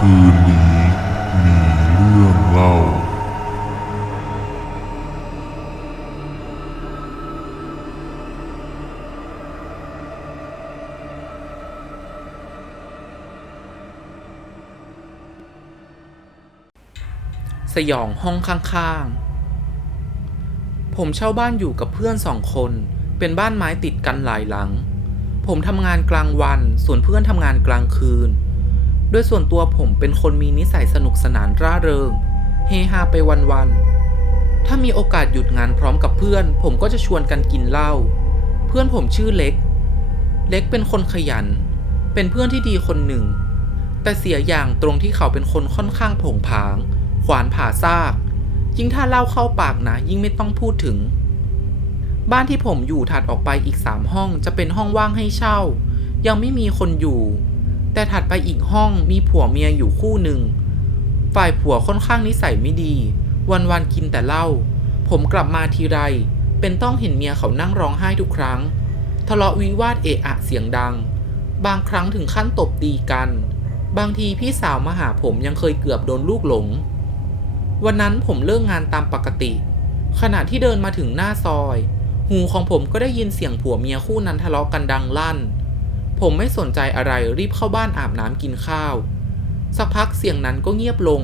คืนนี้มีเรื่องเล่า สยองห้องข้างๆ ผมเช่าบ้านอยู่กับเพื่อนสองคน เป็นบ้านไม้ติดกันหลายหลัง ผมทำงานกลางวัน ส่วนเพื่อนทำงานกลางคืน ดยส่วนตัวผมเป็นคนมีนิสัยสนุกสนานร่าเริง เฮฮาไปวันๆ ถ้ามีโอกาสหยุดงานพร้อมกับเพื่อน ผมก็จะชวนกันกินเหล้า เพื่อนผมชื่อเล็ก เล็กเป็นคนขยัน เป็นเพื่อนที่ดีคนหนึ่ง แต่เสียอย่างตรงที่เขาเป็นคนค่อนข้างผงผาง ขวานผ่าซาก ยิ่งถ้าเล่าเข้าปากนะ ยิ่งไม่ต้องพูดถึง บ้านที่ผมอยู่ถัดออกไปอีกสามห้องจะเป็นห้องว่างให้เช่า ยังไม่มีคนอยู่ แต่ถัดไปอีกห้องมีผัวเมียอยู่คู่หนึ่ง ฝ่ายผัวค่อนข้างนิสัยไม่ดี วันๆกินแต่เหล้า ผมกลับมาทีไร เป็นต้องเห็นเมียเขานั่งร้องไห้ทุกครั้ง ทะเลาะวิวาทเอะอะเสียงดัง บางครั้งถึงขั้นตบตีกัน บางทีพี่สาวมาหาผมยังเคยเกือบโดนลูกหลง วันนั้นผมเลิกงานตามปกติ ขณะที่เดินมาถึงหน้าซอย หูของผมก็ได้ยินเสียงผัวเมียคู่นั้นทะเลาะกันดังลั่น ผมไม่สนใจอะไรรีบเข้าบ้านอาบน้ำกินข้าว สักพักเสียงนั้นก็เงียบลง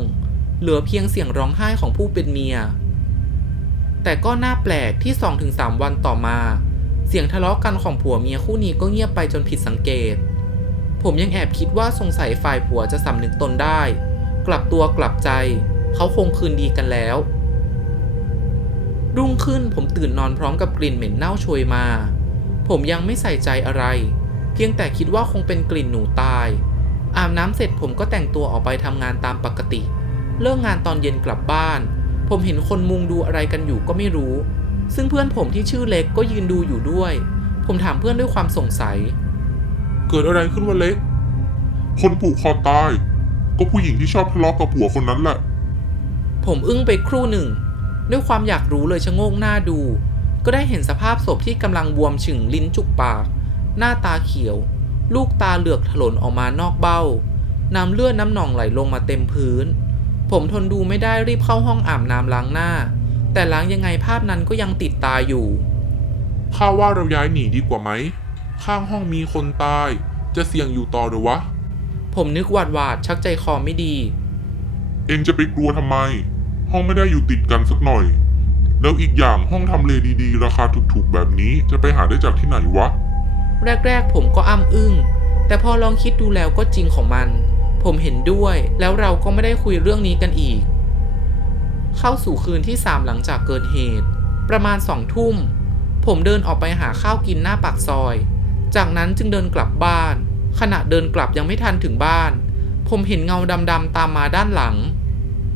เหลือเพียงเสียงร้องไห้ของผู้เป็นเมีย แต่ก็น่าแปลกที่ 2-3 วันต่อมา เสียงทะเลาะกันของผัวเมียคู่นี้ก็เงียบไปจนผิดสังเกต ผมยังแอบคิดว่าสงสัยฝ่ายผัวจะสำนึกตนได้ กลับตัวกลับใจ เขาคงคืนดีกันแล้ว รุ่งขึ้นผมตื่นนอนพร้อมกับกลิ่นเหม็นเน่าโชยมา ผมยังไม่ใส่ใจอะไร เพียงแต่คิดว่าคงเป็นกลิ่นหนูตาย อาบน้ำเสร็จผมก็แต่งตัวออกไปทำงานตามปกติ เลิกงานตอนเย็นกลับบ้าน ผมเห็นคนมุงดูอะไรกันอยู่ก็ไม่รู้ ซึ่งเพื่อนผมที่ชื่อเล็กก็ยืนดูอยู่ด้วย ผมถามเพื่อนด้วยความสงสัย เกิดอะไรขึ้นวะเล็ก คนผูกคอตาย ก็ผู้หญิงที่ชอบทะเลาะกับผัวคนนั้นแหละ ผมอึ้งไปครู่หนึ่ง ด้วยความอยากรู้เลยชะโงกหน้าดู ก็ได้เห็นสภาพศพที่กำลังบวมฉึงลิ้นจุกปาก หน้าตาเขียว ลูกตาเหลือกถลนออกมานอกเบ้า น้ำเลือดน้ำหนองไหลลงมาเต็มพื้น ผมทนดูไม่ได้รีบเข้าห้องอาบน้ำล้างหน้า แต่ล้างยังไงภาพนั้นก็ยังติดตาอยู่ ข้าว่าเราย้ายหนีดีกว่าไหม ข้างห้องมีคนตาย จะเสี่ยงอยู่ต่อหรือวะ ผมนึกหวาดหวาดๆชักใจคอไม่ดี เองจะไปกลัวทำไม ห้องไม่ได้อยู่ติดกันสักหน่อย แล้วอีกอย่างห้องทำเลดีๆ ราคาถูกๆแบบนี้จะไปหาได้จากที่ไหนวะ แรกๆ ผมก็อ้ำอึ้ง แต่พอลองคิดดูแล้วก็จริงของมัน ผมเห็นด้วย แล้วเราก็ไม่ได้คุยเรื่องนี้กันอีก เข้าสู่คืนที่สามหลังจากเกิดเหตุ ประมาณสองทุ่ม ผมเดินออกไปหาข้าวกินหน้าปากซอย จากนั้นจึงเดินกลับบ้าน ขณะเดินกลับยังไม่ทันถึงบ้าน ผมเห็นเงาดำๆตามมาด้านหลัง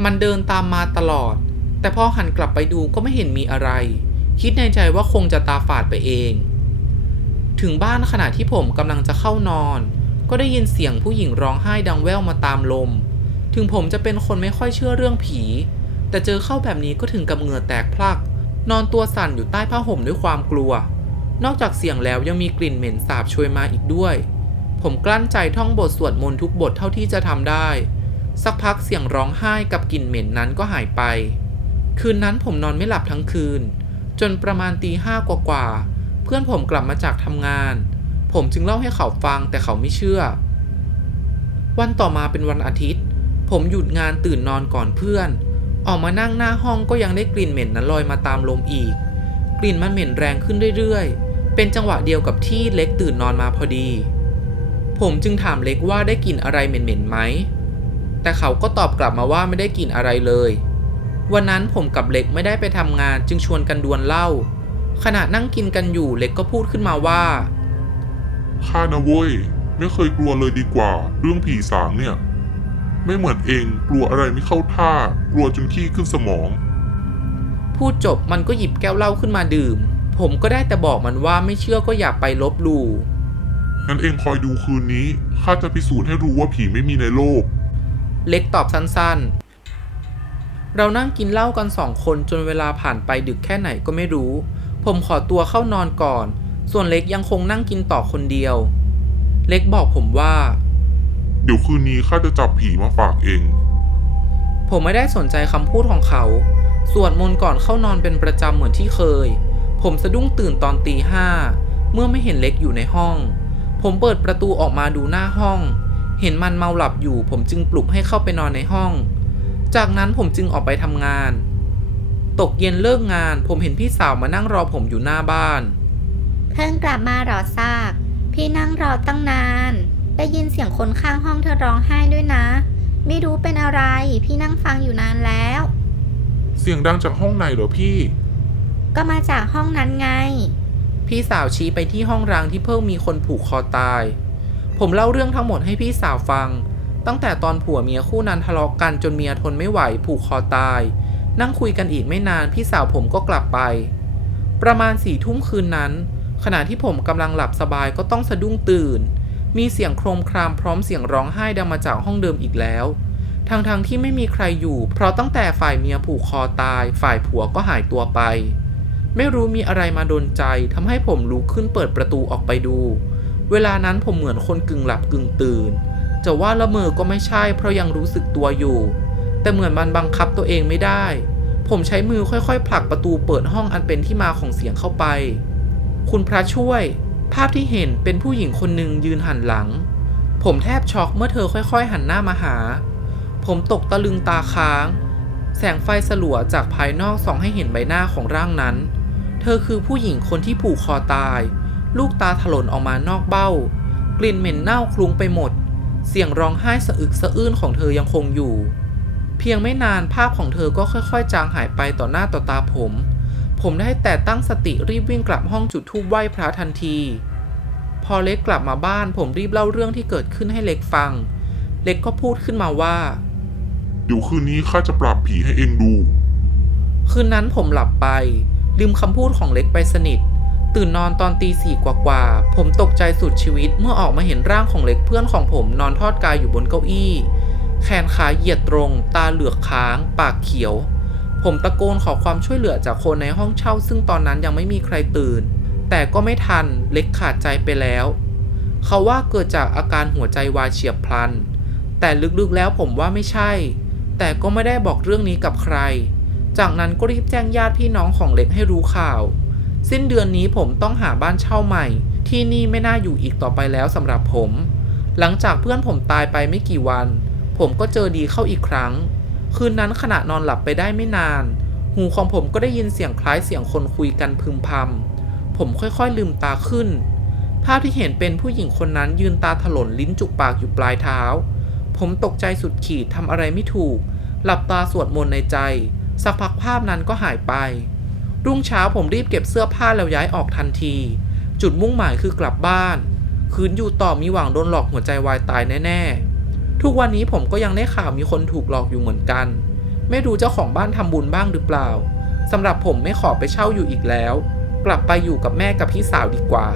มันเดินตามมาตลอด แต่พอหันกลับไปดูก็ไม่เห็นมีอะไร คิดในใจว่าคงจะตาฝาดไปเอง ถึงบ้านขณะที่ผมกำลังจะเข้านอน ก็ได้ยินเสียงผู้หญิงร้องไห้ดังแว่วมาตามลม ถึงผมจะเป็นคนไม่ค่อยเชื่อเรื่องผี แต่เจอเข้าแบบนี้ก็ถึงกับเหงื่อแตกพลัก นอนตัวสั่นอยู่ใต้ผ้าห่มด้วยความกลัว นอกจากเสียงแล้วยังมีกลิ่นเหม็นสาบโชยมาอีกด้วย ผมกลั้นใจท่องบทสวดมนต์ทุกบทเท่าที่จะทำได้ สักพักเสียงร้องไห้กับกลิ่นเหม็นนั้นก็หายไป คืนนั้นผมนอนไม่หลับทั้งคืน จนประมาณตีห้ากว่าๆ เพื่อนผมกลับมาจากทำงาน ผมจึงเล่าให้เขาฟังแต่เขาไม่เชื่อ วันต่อมาเป็นวันอาทิตย์ ผมหยุดงานตื่นนอนก่อนเพื่อน ออกมานั่งหน้าห้องก็ยังได้กลิ่นเหม็นนั้นลอยมาตามลมอีก กลิ่นมันเหม็นแรงขึ้นเรื่อยๆ เป็นจังหวะเดียวกับที่เล็กตื่นนอนมาพอดี ผมจึงถามเล็กว่าได้กลิ่นอะไรเหม็นๆไหม แต่เขาก็ตอบกลับมาว่าไม่ได้กลิ่นอะไรเลย วันนั้นผมกับเล็กไม่ได้ไปทำงานจึงชวนกันดวลเหล้า ขณะนั่งกินกันอยู่เล็กก็พูดขึ้นมาว่า ข้านะเว้ย ไม่เคยกลัวเลยดีกว่า เรื่องผีสางเนี่ย ไม่เหมือนเองกลัวอะไรไม่เข้าท่า กลัวจนขี้ขึ้นสมอง พูดจบมันก็หยิบแก้วเหล้าขึ้นมาดื่ม ผมก็ได้แต่บอกมันว่าไม่เชื่อก็อย่าไปลบหลู่งั้นเองคอยดูคืนนี้ข้าจะพิสูจน์ให้รู้ว่าผีไม่มีในโลก เล็กตอบสั้นๆ เรานั่งกินเหล้ากันสองคนจนเวลาผ่านไปดึกแค่ไหนก็ไม่รู้ ผมขอตัวเข้านอนก่อน ส่วนเล็กยังคงนั่งกินต่อคนเดียว เล็กบอกผมว่า เดี๋ยวคืนนี้ข้าจะจับผีมาฝากเอง ผมไม่ได้สนใจคำพูดของเขา สวดมนต์ก่อนเข้านอนเป็นประจำเหมือนที่เคย ผมสะดุ้งตื่นตอนตีห้า เมื่อไม่เห็นเล็กอยู่ในห้อง ผมเปิดประตูออกมาดูหน้าห้อง เห็นมันเมาหลับอยู่ ผมจึงปลุกให้เข้าไปนอนในห้อง จากนั้นผมจึงออกไปทำงาน ตกเย็นเลิกงาน ผมเห็นพี่สาวมานั่งรอผมอยู่หน้าบ้าน เพิ่งกลับมาเหรอซาก พี่นั่งรอตั้งนาน ได้ยินเสียงคนข้างห้องเธอร้องไห้ด้วยนะ ไม่รู้เป็นอะไร พี่นั่งฟังอยู่นานแล้ว เสียงดังจากห้องไหนเหรอพี่ ก็มาจากห้องนั้นไง พี่สาวชี้ไปที่ห้องรางที่เพิ่งมีคนผูกคอตาย ผมเล่าเรื่องทั้งหมดให้พี่สาวฟัง ตั้งแต่ตอนผัวเมียคู่นั้นทะเลาะกันจนเมียทนไม่ไหวผูกคอตาย นั่งคุยกันอีกไม่นานพี่สาวผมก็กลับไป ประมาณสี่ทุ่มคืนนั้น ขณะที่ผมกำลังหลับสบายก็ต้องสะดุ้งตื่น มีเสียงโครมครามพร้อมเสียงร้องไห้ดังมาจากห้องเดิมอีกแล้วทั้งๆทที่ไม่มีใครอยู่ เพราะตั้งแต่ฝ่ายเมียผูกคอตาย ฝ่ายผัวก็หายตัวไป ไม่รู้มีอะไรมาดนใจทำให้ผมลุกขึ้นเปิดประตูออกไปดู เวลานั้นผมเหมือนคนกึ่งหลับกึ่งตื่น จะว่าละเมอก็ไม่ใช่เพราะยังรู้สึกตัวอยู่ แต่เหมือนมันบังคับตัวเองไม่ได้ ผมใช้มือค่อยๆ ผลักประตูเปิดห้องอันเป็นที่มาของเสียงเข้าไป คุณพระช่วย ภาพที่เห็นเป็นผู้หญิงคนหนึ่งยืนหันหลัง ผมแทบช็อกเมื่อเธอค่อยๆ หันหน้ามาหา ผมตกตะลึงตาค้าง แสงไฟสลัวจากภายนอกส่องให้เห็นใบหน้าของร่างนั้น เธอคือผู้หญิงคนที่ผูกคอตาย ลูกตาถลนออกมานอกเบ้า กลิ่นเหม็นเน่าคลุ้งไปหมด เสียงร้องไห้สะอึกสะอื้นของเธอยังคงอยู่ เพียงไม่นานภาพของเธอก็ค่อยๆ จางหายไปต่อหน้าต่อตาผม ผมได้แต่ตั้งสติรีบวิ่งกลับห้องจุดธูปไหว้พระทันที พอเล็กกลับมาบ้าน ผมรีบเล่าเรื่องที่เกิดขึ้นให้เล็กฟัง เล็กก็พูดขึ้นมาว่า เดี๋ยวคืนนี้ข้าจะปราบผีให้เองดู คืนนั้นผมหลับไปลืมคำพูดของเล็กไปสนิท ตื่นนอนตอนตีสี่กว่าๆผมตกใจสุดชีวิตเมื่อออกมาเห็นร่างของเล็กเพื่อนของผมนอนทอดกายอยู่บนเก้าอี้ แขนขาเหยียดตรง ตาเหลือกค้าง ปากเขียว ผมตะโกนขอความช่วยเหลือจากคนในห้องเช่า ซึ่งตอนนั้นยังไม่มีใครตื่น แต่ก็ไม่ทันเล็กขาดใจไปแล้ว เขาว่าเกิดจากอาการหัวใจวายเฉียบพลัน แต่ลึกๆแล้วผมว่าไม่ใช่ แต่ก็ไม่ได้บอกเรื่องนี้กับใคร จากนั้นก็รีบแจ้งญาติพี่น้องของเล็กให้รู้ข่าว สิ้นเดือนนี้ผมต้องหาบ้านเช่าใหม่ ที่นี่ไม่น่าอยู่อีกต่อไปแล้วสำหรับผม หลังจากเพื่อนผมตายไปไม่กี่วัน ผมก็เจอดีเข้าอีกครั้ง คืนนั้นขณะนอนหลับไปได้ไม่นาน หูของผมก็ได้ยินเสียงคล้ายเสียงคนคุยกันพึมพำผมค่อยๆลืมตาขึ้น ภาพที่เห็นเป็นผู้หญิงคนนั้นยืนตาถลนลิ้นจุกปากอยู่ปลายเท้า ผมตกใจสุดขีดทำอะไรไม่ถูก หลับตาสวดมนต์ในใจ สักพักภาพนั้นก็หายไป รุ่งเช้าผมรีบเก็บเสื้อผ้าแล้วย้ายออกทันที จุดมุ่งหมายคือกลับบ้าน คืนอยู่ต่อมีหวังโดนหลอกหัวใจวายตายแน่ๆ ทุกวันนี้ผมก็ยังได้ข่าวมีคนถูกหลอกอยู่เหมือนกัน ไม่รู้เจ้าของบ้านทำบุญบ้างหรือเปล่าสำหรับผมไม่ขอไปเช่าอยู่อีกแล้ว กลับไปอยู่กับแม่กับพี่สาวดีกว่า